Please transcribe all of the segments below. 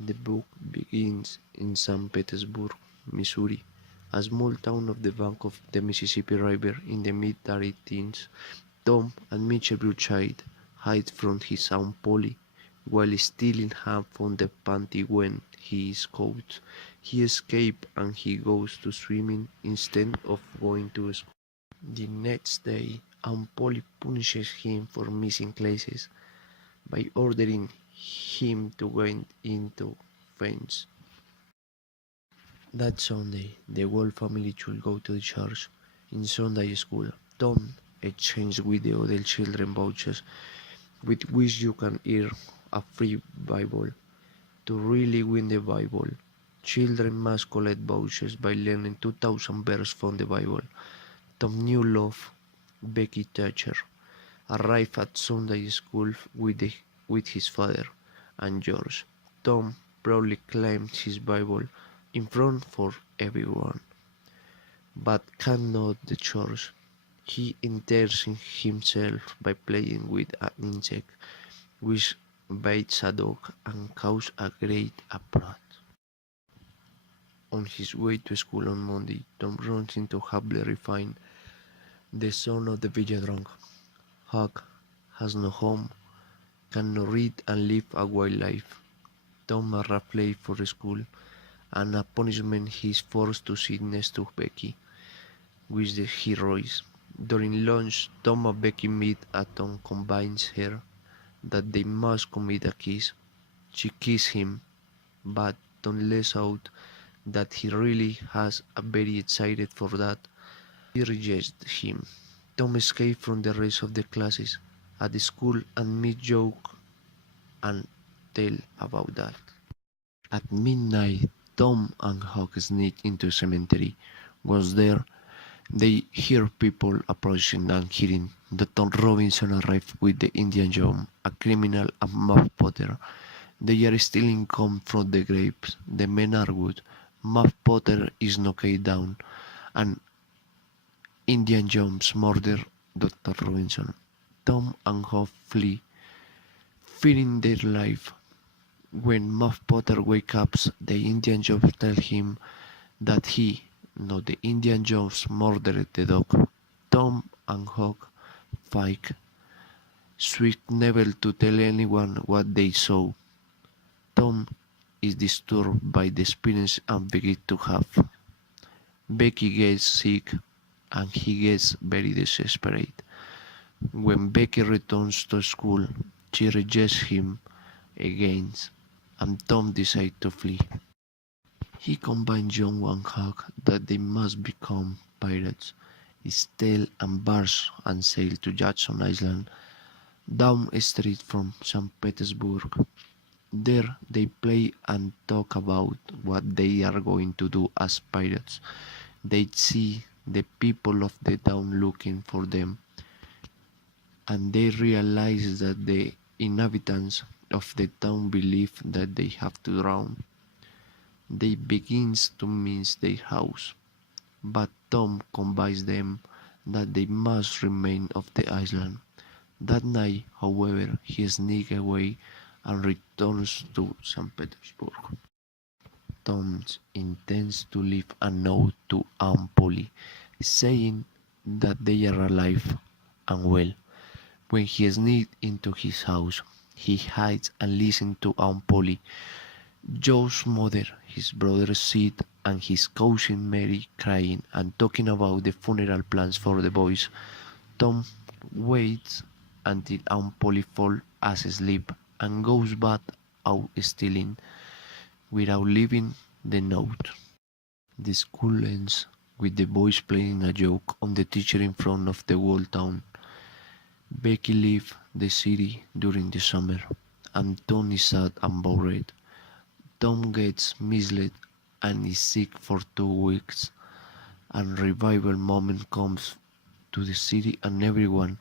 The book begins in St. Petersburg, Missouri, a small town off the bank of the Mississippi River in the mid-teens. Tom and Mitchell Bruchide hide from his Aunt Polly while stealing ham from the pantry when he is caught. He escapes and he goes to swimming instead of going to school. The next day, Aunt Polly punishes him for missing classes by ordering him to go into fence. That Sunday, the whole family should go to the church. In Sunday school, Tom exchanges with the other children vouchers with which you can earn a free Bible. To really win the Bible, children must collect vouchers by learning 2,000 verses from the Bible. Tom knew love. Becky Thatcher arrived at Sunday school with his father and George. Tom proudly claimed his Bible in front for everyone, but cannot the church. He enters himself by playing with an insect, which bites a dog and causes a great uproar. On his way to school on Monday, Tom runs into Huckleberry Finn, the son of the village drunk. Huck has no home, cannot read and live a wild life. Tom must play for school, and as punishment he is forced to sit next to Becky, which he roys. During lunch, Tom and Becky meet and Tom convinces her that they must commit a kiss. She kisses him, but Tom lets out that he really has a very excited for that. She rejects him. Tom escapes from the rest of the classes at the school and meet joke and tell about that. At midnight, Tom and Huck sneak into a cemetery. Once there, they hear people approaching and hearing that Tom Robinson arrived with the Indian Joe, a criminal and Muff Potter. They are stealing corn from the graves. The men are good. Muff Potter is knocked down, and Indian Jones murder Dr. Robinson. Tom and Huck flee, fearing their life. When Muff Potter wakes up, the Indian Jones tell him that he, not the Indian Jones, murdered the dog. Tom and Huck fight, swear never to tell anyone what they saw. Tom is disturbed by the experience and begins to have. Becky gets sick and he gets very desperate. When Becky returns to school, she rejects him again, and Tom decides to flee. He convinces John and Huck that they must become pirates, steal and barge and sail to Jackson Island, down street from St. Petersburg. There they play and talk about what they are going to do as pirates. They see the people of the town looking for them, and they realize that the inhabitants of the town believe that they have to drown. They begin to miss their house, but Tom convinces them that they must remain off the island. That night, however, he sneaks away and returns to St. Petersburg. Tom intends to leave a note to Aunt Polly, saying that they are alive and well. When he sneaks into his house, he hides and listens to Aunt Polly, Joe's mother, his brother Sid, and his cousin Mary crying and talking about the funeral plans for the boys. Tom waits until Aunt Polly falls asleep and goes back out stealing without leaving the note. The school ends with the boys playing a joke on the teacher in front of the whole town. Becky leaves the city during the summer, and Tom is sad and bored. Tom gets misled and is sick for 2 weeks. And revival moment comes to the city and everyone,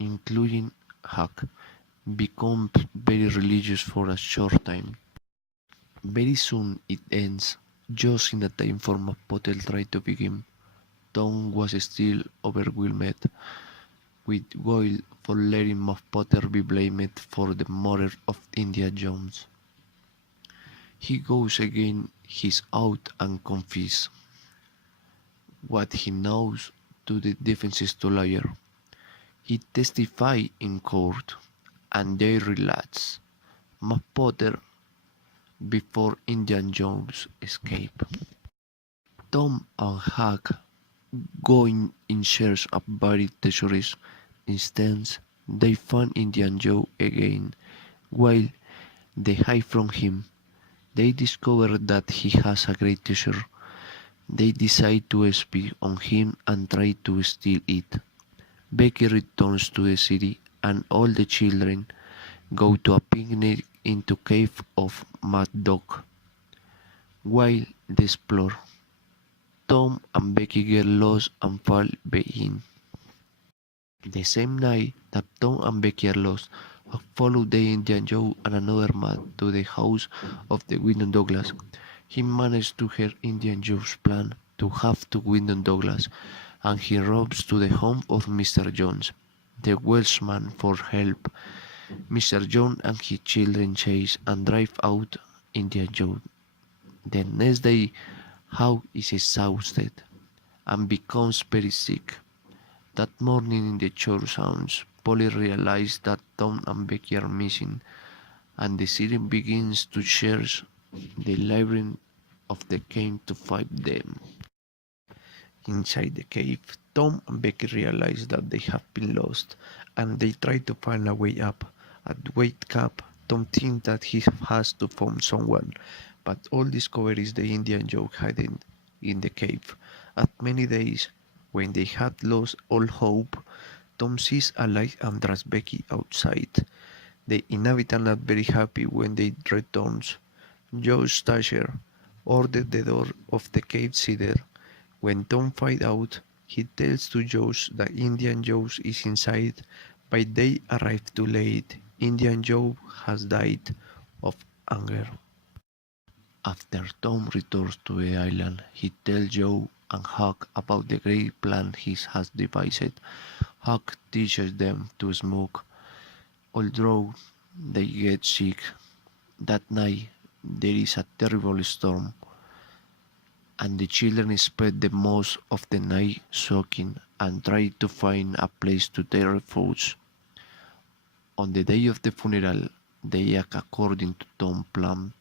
including Huck, becomes very religious for a short time. Very soon it ends, just in the time for Potter tried to begin. Tom was still overwhelmed with guilt for letting Muff Potter be blamed for the murder of India Jones. He goes again his out and confesses what he knows to the defense's lawyer. He testifies in court, and they relax Much Potter before Indiana Jones escape. Tom and Huck go in search of buried treasures. Instead, they find Indiana Jones again. While they hide from him, they discover that he has a great treasure. They decide to spy on him and try to steal it. Becky returns to the city and all the children go to a picnic in the cave of Mad Dog. While they explore, Tom and Becky get lost and fall behind. The same night that Tom and Becky are lost, Huck follows the Indian Joe and another man to the house of the Wyndham Douglas. He manages to hear Indian Joe's plan to have to Wyndham Douglas, and he robs to the home of Mr. Jones, the Welshman, for help. Mr. Jones and his children chase and drive out Indian Joe. The next day, Huck is exhausted and becomes very sick. That morning in the church house, Polly realizes that Tom and Becky are missing, and the city begins to search the labyrinth of the cave to find them. Inside the cave, Tom and Becky realize that they have been lost, and they try to find a way up. At Wake Cap, Tom thinks that he has to find someone, but all discover is the Indian Joe hidden in the cave. At many days, when they had lost all hope, Tom sees a light and drags Becky outside. The inhabitants are very happy when they return. Joe's Stasher ordered the door of the cave cedar. When Tom finds out, he tells to Joe that Indian Joe is inside, but they arrive too late. Indian Joe has died of hunger. After Tom returns to the island, he tells Joe and Huck about the great plan he has devised. Huck teaches them to smoke, although they get sick. That night there is a terrible storm, and the children spend the most of the night soaking and try to find a place to take refuge. On the day of the funeral, they act according to Tom's plan.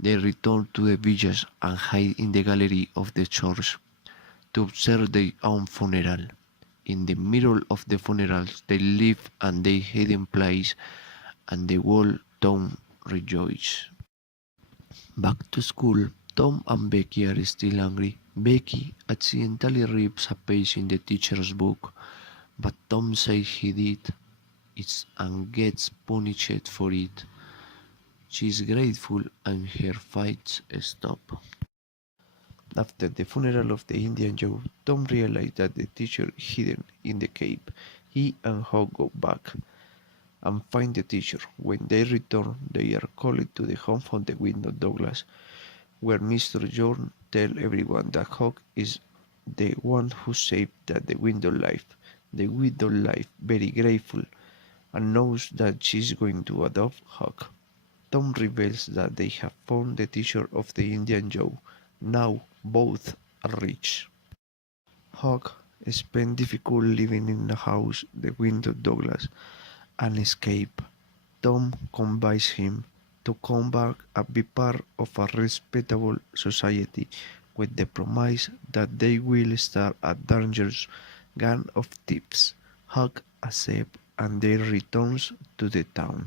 They return to the village and hide in the gallery of the church to observe their own funeral. In the middle of the funeral, they leave and they hiding place, and the whole town rejoices. Back to school, Tom and Becky are still angry. Becky accidentally rips a page in the teacher's book, but Tom says he did it and gets punished for it. She is grateful and her fights stop. After the funeral of the Indian Joe, Tom realizes that the teacher is hidden in the cave. He and Huck go back and find the teacher. When they return, they are called to the home of the Wyndham Douglas, where Mr. Jordan tells everyone that Huck is the one who saved the widow life. The widow life very grateful and knows that she is going to adopt Huck. Tom reveals that they have found the teacher of the Indian Joe. Now both are rich. Huck spent difficult living in the house the Wyndham Douglas and escape. Tom convinces him to come back and be part of a respectable society with the promise that they will start a dangerous gang of thieves. Huck accepts and they return to the town.